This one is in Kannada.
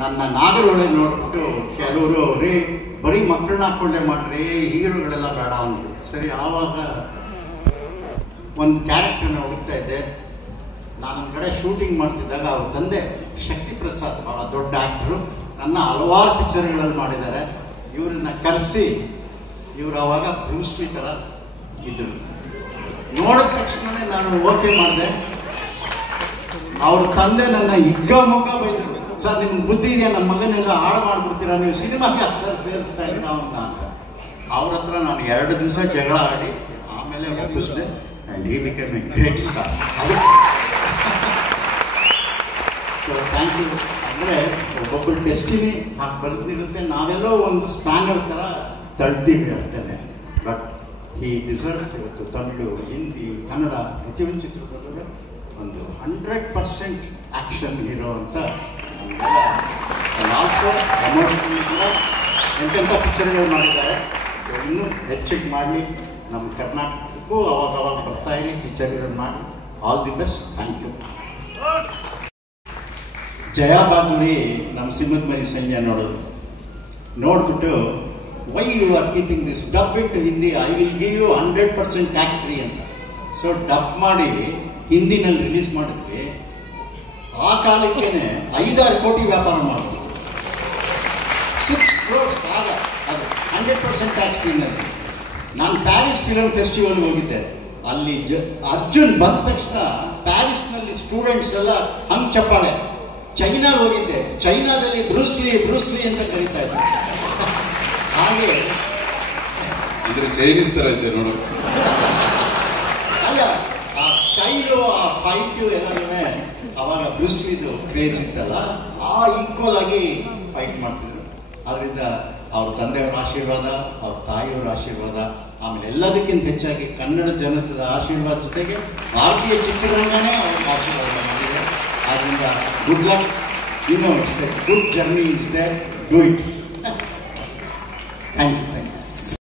ನನ್ನ ನಾಗರೊಳಗೆ ನೋಡ್ಬಿಟ್ಟು ಕೆಲವರು ರೀ ಬರೀ ಮಕ್ಕಳನ್ನ ಹಾಕ್ಕೊಂಡೇ ಮಾಡ್ರಿ, ಹೀರೋಗಳೆಲ್ಲ ಬೇಡ ಅಂದರು. ಸರಿ, ಆವಾಗ ಒಂದು ಕ್ಯಾರೆಕ್ಟರ್ನ ಹುಡುಕ್ತಾ ಇದ್ದೆ. ನಾನು ಒಂದು ಕಡೆ ಶೂಟಿಂಗ್ ಮಾಡ್ತಿದ್ದಾಗ ಅವ್ರ ತಂದೆ ಶಕ್ತಿ ಪ್ರಸಾದ್ ಭಾಳ ದೊಡ್ಡ ಆ್ಯಕ್ಟ್ರು, ನನ್ನ ಹಲವಾರು ಪಿಕ್ಚರ್ಗಳಲ್ಲಿ ಮಾಡಿದ್ದಾರೆ. ಇವ್ರನ್ನ ಕರೆಸಿ ಇವರು ಆವಾಗ ಬ್ರೂಸ್ಲಿ ಥರ ಇದ್ದರು. ನೋಡಿದ ತಕ್ಷಣವೇ ನಾನು ಓಕೆ ಮಾಡಿದೆ. ಅವ್ರ ತಂದೆ ನನ್ನ ಹಿಗ್ಗಾಮುಗ್ಗ ಬೈದರು, ಸರ್ ನಿಮ್ಗೆ ಬುದ್ಧಿ ಇದೆಯಾ, ನಮ್ಮ ಮಗನೆಲ್ಲ ಹಾಳು ಮಾಡಿಬಿಡ್ತೀರಾ, ನೀವು ಸಿನಿಮಾಗೆ ಸರ್ ಸೇರಿಸ್ತಾ ಇದ್ದೀರಾ ಅವನ್ನ ಅಂತ. ಅವ್ರ ಹತ್ರ ನಾನು 2 ದಿವಸ ಜಗಳ ಆಡಿ ಆಮೇಲೆ ಒಪ್ಪಿಸಿದೆ. And he became a great star. ಅದು ಸೊ ಥ್ಯಾಂಕ್ ಯು. ಅಂದರೆ ಒಬ್ಬೊಬ್ಬರು ಡೆಸ್ಟಿನಿ ಹಾಗೆ ಬರೆದಿರುತ್ತೆ, ನಾವೆಲ್ಲೋ ಒಂದು ಸ್ಟ್ಯಾಂಡರ್ಡ್ ಥರ ತಳ್ತೀವಿ ಅಷ್ಟೇ. But he deserves. ಇವತ್ತು ತಮಿಳು, ಹಿಂದಿ, ಕನ್ನಡ ಪ್ರತಿಯೊಂದು ಚಿತ್ರದಲ್ಲೂ ಒಂದು 100% ಆ್ಯಕ್ಷನ್ ಹೀರೋ ಅಂತ ಆಲ್ಸೋ ಎಮೋಷನಲಿ ಕೂಡ ಎಂತೆಂಥ ಪಿಕ್ಚರ್ಗಳು ಮಾಡಿದ್ದಾರೆ. ಇನ್ನೂ ಹೆಚ್ಚಿಗೆ ಮಾಡಲಿ, ನಮ್ಮ ಕರ್ನಾಟಕಕ್ಕೂ ಅವಾಗ ಬರ್ತಾ ಇರಿ, ಪಿಕ್ಚರ್ಗಳು ಮಾಡಿ. All the best. Thank you. Jaya Bhaduri ನಮ್ಮ ಸಿಂಹದ ಮರಿ ಸಂಜೆ ನೋಡ್ಬಿಟ್ಟು why you are keeping this, dub it Hindi, I will give you 100% ಆ್ಯಕ್ಟ್ರಿ ಅಂತ. ಸೊ ಡಬ್ ಮಾಡಿ ಹಿಂದಿನಲ್ಲಿ ರಿಲೀಸ್ ಮಾಡಿದ್ವಿ. ಆ ಕಾಲಕ್ಕೇನೆ 5-6 ಕೋಟಿ ವ್ಯಾಪಾರ ಮಾಡಿದ್ವಿ. 6 crores ಆಗ ಅದು 100% ಟ್ಯಾಕ್ಸ್ ಫ್ರೀನಲ್ಲಿ. ನಾನು ಪ್ಯಾರಿಸ್ ಫಿಲಮ್ ಫೆಸ್ಟಿವಲ್ಗೆ ಹೋಗಿದ್ದೆ. ಅಲ್ಲಿ ಅರ್ಜುನ್ ಬಂದ ತಕ್ಷಣ ಪ್ಯಾರಿಸ್ನಲ್ಲಿ ಸ್ಟೂಡೆಂಟ್ಸ್ ಎಲ್ಲ ಹಂಗೆ ಚಪ್ಪಾಳೆ. ಚೈನಾಗೆ ಹೋಗಿದ್ದೆ, ಚೈನಾದಲ್ಲಿ ಬ್ರೂಸ್ಲಿ ಅಂತ ಕರೀತಾ ಇದ್ದೆ. ಹಾಗೆ ಇದ್ರ ಚೈನೀಸ್ ಥರ ಇದ್ದೆ ನೋಡೋಕೆ. ಅಲ್ಲ, ಆ ಸ್ಟೈಲು, ಆ ಫೈಟು ಎಲ್ಲರೂ ಅವಾಗ ಬ್ರೂಸ್ಲಿದು ಕ್ರೇಜ್ ಇತ್ತಲ್ಲ, ಆ ಈಕ್ವಲ್ ಆಗಿ ಫೈಟ್ ಮಾಡ್ತಿದ್ರು. ಅದರಿಂದ ಅವ್ರ ತಂದೆಯವರ ಆಶೀರ್ವಾದ, ಅವ್ರ ತಾಯಿಯವರ ಆಶೀರ್ವಾದ, ಆಮೇಲೆ ಎಲ್ಲದಕ್ಕಿಂತ ಹೆಚ್ಚಾಗಿ ಕನ್ನಡ ಜನತದ ಆಶೀರ್ವಾದ ಜೊತೆಗೆ ಭಾರತೀಯ ಚಿತ್ರರಂಗನೇ ಅವ್ರಿಗೆ ಆಶೀರ್ವಾದ ಮಾಡಿದೆ. ಆದ್ದರಿಂದ good luck. It's a good journey is there. Do it. Thank you.